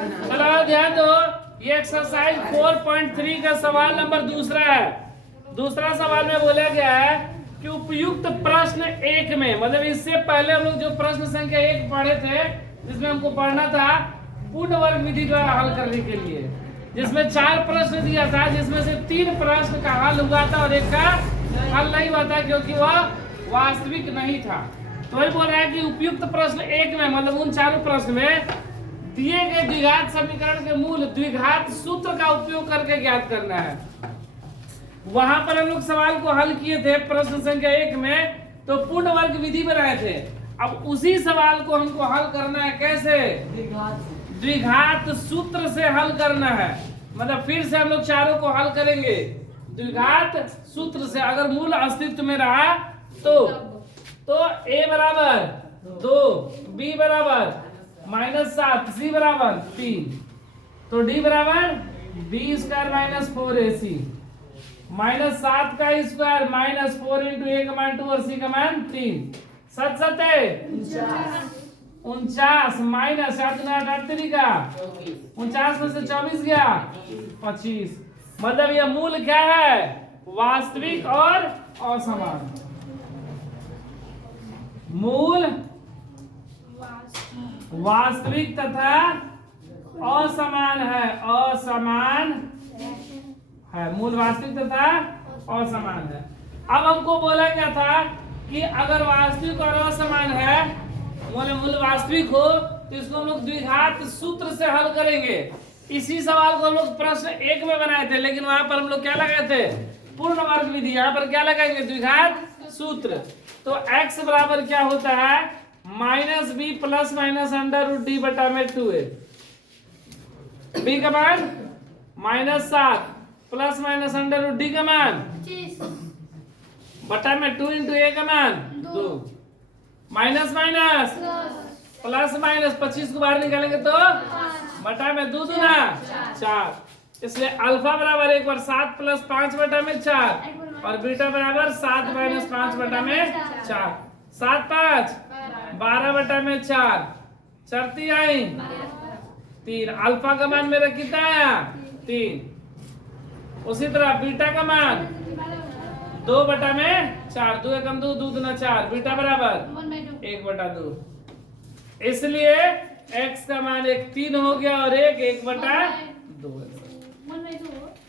चलो ध्यान दो, ये एक्सरसाइज 4.3 का सवाल नंबर दूसरा है। दूसरा सवाल में बोला गया है कि उपयुक्त प्रश्न एक में, मतलब इससे पहले हम लोग जो प्रश्न संख्या 1 पढ़े थे, जिसमें हमको पढ़ना था पूर्ण वर्ग विधि द्वारा हल करने के लिए, जिसमें 4 प्रश्न दिया था, जिसमें से 3 प्रश्न का हल हुआ था और एक का हल नहीं हुआ था क्योंकि वह वास्तविक नहीं था। तो वही बोल रहा है कि उपयुक्त प्रश्न एक में, मतलब उन 4 प्रश्न में दिए गए द्विघात समीकरण के मूल द्विघात सूत्र का उपयोग करके ज्ञात करना है। वहां पर हम लोग सवाल को हल किए थे प्रश्न संख्या 1 में, तो पूर्ण वर्ग विधि बनाए थे। अब उसी सवाल को हमको हल करना है, कैसे? द्विघात सूत्र से हल करना है। मतलब फिर से हम लोग चारों को हल करेंगे द्विघात सूत्र से। अगर मूल अस्तित्व में रहा तो a बराबर 2, b बराबर -7, c बराबर 3, तो d बराबर b स्क्वायर -4ac, -7 का स्क्वायर -4 इंटू a का मान 2 और c का मान 3, 7 7 49 माइनस 7 का 49 में से 24 गया 25। मतलब यह मूल क्या है? वास्तविक और असमान। मूल वास्तविक तथा असमान है, असमान है, मूल वास्तविक तथा असमान है। अब हमको बोला गया था कि अगर वास्तविक और असमान है, मूल वास्तविक हो, तो इसको हम लोग द्विघात सूत्र से हल करेंगे। इसी सवाल को हम लोग प्रश्न 1 में बनाए थे, लेकिन वहां पर हम लोग क्या लगाए थे? पूर्ण वर्ग विधि। यहाँ पर क्या लगाएंगे? द्विघात सूत्र। तो x बराबर क्या होता है? -b प्लस माइनस √d बटा में 2a, b का मान -7 प्लस माइनस √d का मान बटा में 2 इंटू a का मान 2, माइनस माइनस प्लस माइनस 25 को बाहर निकालेंगे तो बटा में 2 दूना 4। इसलिए अल्फा बराबर एक बार 7 प्लस 5 बटा में 4 और बीटा बराबर 7 माइनस 5 बटा में 4। 7 5 12 बटा में 4, चरती आई 3। अल्फा का मान मेरा कितना आया? 3। उसी तरह बीटा का मान 2 बटा में 4, 2 एकम 2, 2 दूना 4, बीटा बराबर 1 बटा 2। इसलिए x का मान 1 3 हो गया और 1 1 बटा 2।